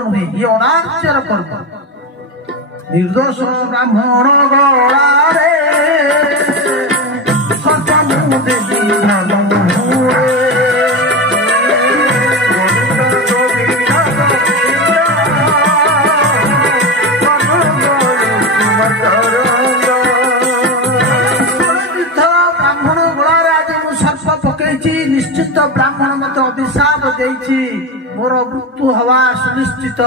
नुहे ये अनार्चर पर्व निर्दोष ब्राह्मण गलारे निश्चित ब्राह्मण मत अभिशाप देछि मोर मृत्यु हवा सुनिश्चित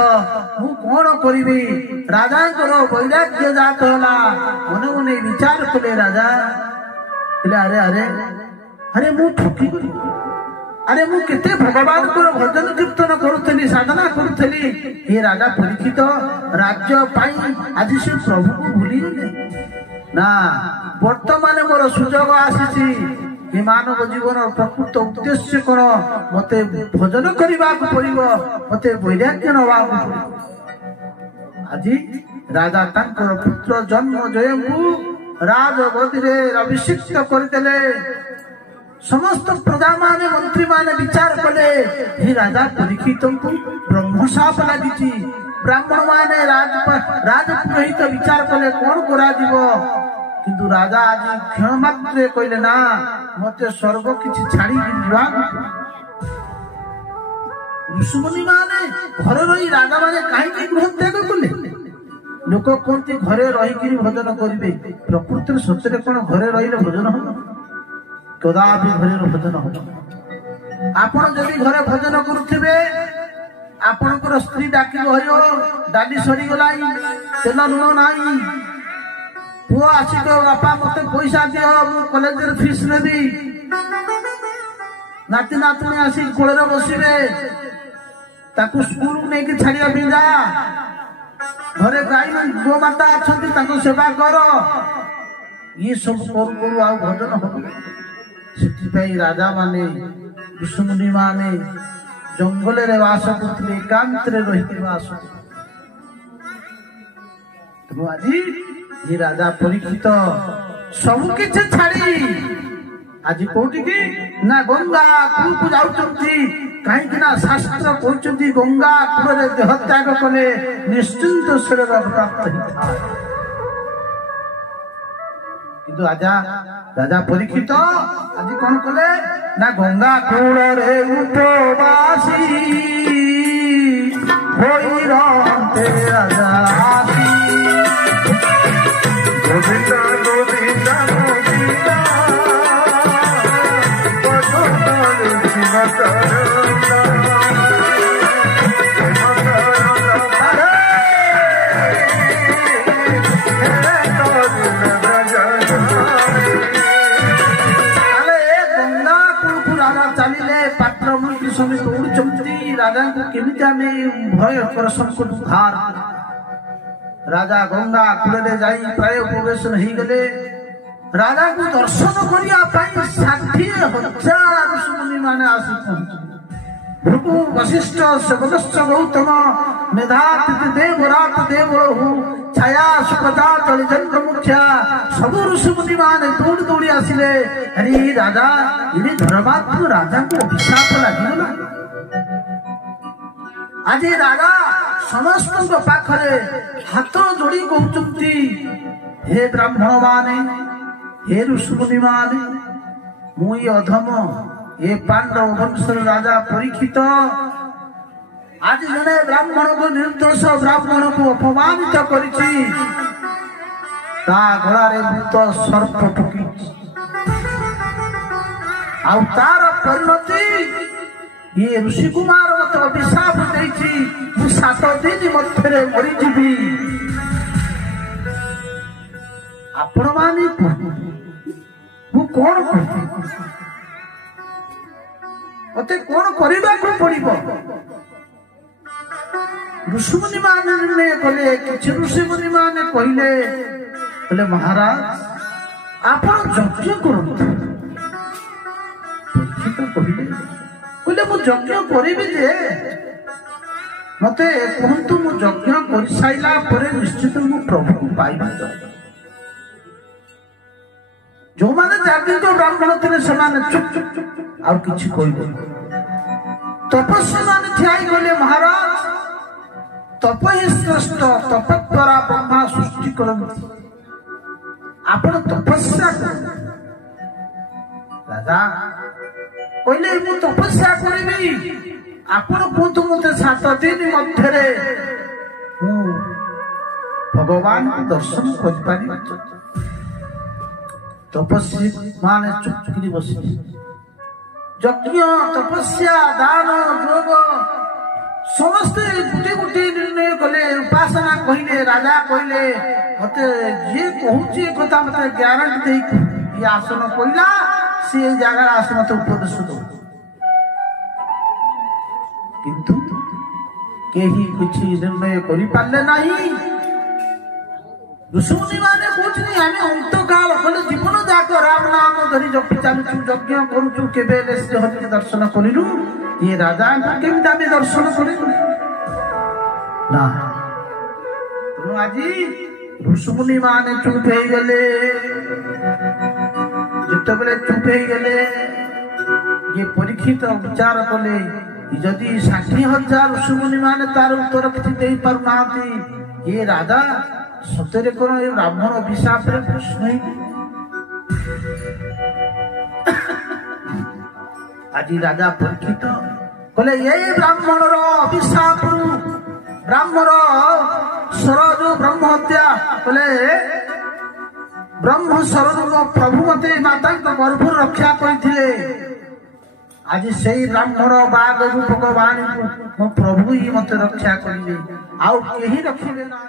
मु कौन करी राजा वैराग्य जात होला मने मने विचार कले राजा अरे अरे अरे मु ठकी गली अरे मु केते भगवान को भजन कीर्तन करुथली साधना करुथली हे राजा परीक्षित राज्य पाई आज से प्रभु को भूली गले ना वर्तमान मोर सुजोग आसीछि ये मानव जीवन प्रकृत उद्देश्य कौन मते भजन करने पड़ो मते वैराग्य नवा आज राजा तांकर पुत्र जन्म जय को राजगदी रे अभिषिक्त करदेले समस्त प्रजा माने मंत्री माने विचार कले हे राजा परीक्षित को ब्रह्मशाप लगी ब्राह्मण माने राजपुरोहित विचार कले कौन करा दिबो किंतु राजा आज क्षण मात्र कहले ना मते स्वर्ग किछि छाड़ी दिवा ऋषिमुनि माने घरे रही राजा माने काहे गृह त्याग कले लोक कोंती घरे रही कि भजन करिवे प्रकृति सत्य कोन घरे रही भजन हो कदापि घरे भजन हो आपण जदि घरे भजन करुथिबे आपनकर स्त्री डाकी भयो डाली सरी गलाई तेल लुण नाही पुओ आसिक बापा मत पैसा दियो मु कॉलेज रे फीस नेबी नाती नातनी आसी कोळे बसिबे ताकू स्कूल नै कि छाड़िया बिंदा घरे गाई गो माता अछंती ताकू सेवा करो ये सब करू करू आ भजन हो सेति पई राजा माने ऋषिमुनि माने जंगल रे वास करथले एकांत रे रहि वास तो आजी ये राजा परीक्षित सब किछि छाड़ी आज कोठी की ना गंगा कूल को जाउचंती काहे कि ना शास्त्र कहउचंती गंगा कूल रे देह त्याग कले निश्चिंत शरीर प्राप्त हिता किंतु राजा परीक्षित आज कोन कले ना गंगा कूल रे उपवासी होई रहते राजा गोविंदा गोविंदा गोविंदा पात्र मंत्री समेत उड़चंती राजा को केमिति आमे भय संकट उद्धार राजा गंगा कूल जाई प्राय उपवेशन ही गले राजा को दर्शन करिया पाई 60,000 ऋषिमुनि माने आसी भृगु वशिष्ठ सगदश्च गौतम मेधातिथि देवरात देवहु छाया सुपदा तलिजन्म मुख्या सब ऋषिमुनि माने दौड़ दौड़ी आसिले अरे राजा इने धर्मात्म राजा को अभिशाप लागिला आज राजा समस्त पाखरे हाथ जोड़ी कहउचंती हे ब्राह्मण माने हे ऋषिमुनि माने मु ये अधम ये पांडव वंशर राजा परीक्षित आज जने ब्राह्मण को निर्दोष ब्राह्मण को अपमानित करिछि ता गला रे भूत सर्प टुकी आ तार परिणति ये ऋषि कुमार मत अभिशाप देछि मु 7 दिन मध्य मरी जीवी आपण माने मु कोन करथि मते कोन करिबा को पड़िबो ऋषिमुनि माने निर्णय कले किछि ऋषिमुनि माने कहिले बोले महाराज आपण यज्ञ करथि कहले मु यज्ञ करिबि जे मते कहंतु मु यज्ञ कर साइला परे निश्चित मु प्रभु को पाइबा जो माने जाति तो ब्राह्मण थिले समान चुप चुप और किछि कहले तपस्वी माने थियाई गले महाराज तप ही श्रेष्ठ तप द्वारा ब्रह्मा सृष्टि करती आपण तपस्या राजा कहले मु तपस्या करी आपण कहतु मत 7 दिन मध्य भगवान को दर्शन कर पारि तपस्वी माने चुपकिरी बसी यज्ञ तपस्या दान योग समस्ते गोटे गोटे निर्णय कले उपासना कहले राजा कहले मते जे कहूची कथा मते ग्यारंटी दे ये आसन पइला से जगह आसन मते उपदेश दो किंतु केही कुछ निर्णय करि पाले नाही ऋषिमुनि माने कहछनी आमे अंत काल कहले जीवन जाक राम नाम धरि जपि चालुछु यज्ञ करूछु केबे से हरि दर्शन करिलु ये राजा केमि दामे दर्शन करिलु ना तो आज ऋषिमुनि माने चुप हो गले जितबेले चुप हो गले ये परीक्षित विचार कले यदि 60,000 ऋषिमुनि माने तार उत्तर किछि देई पारु नाथि ये राजा सतरे कोन ये ब्राह्मण अभिशाप रे प्रश्न आज राजा परीक्षित कहले ये ब्राह्मण रो अभिशाप ब्राह्मण स्वर जो ब्रह्म हत्या कहले ब्रह्म स्वर प्रभु मते माता गर्भ रक्षा करथिले आज सही ब्राह्मण बाग भगवान को प्रभु ही मते रक्षा करिले आउ केही रखिबे ना।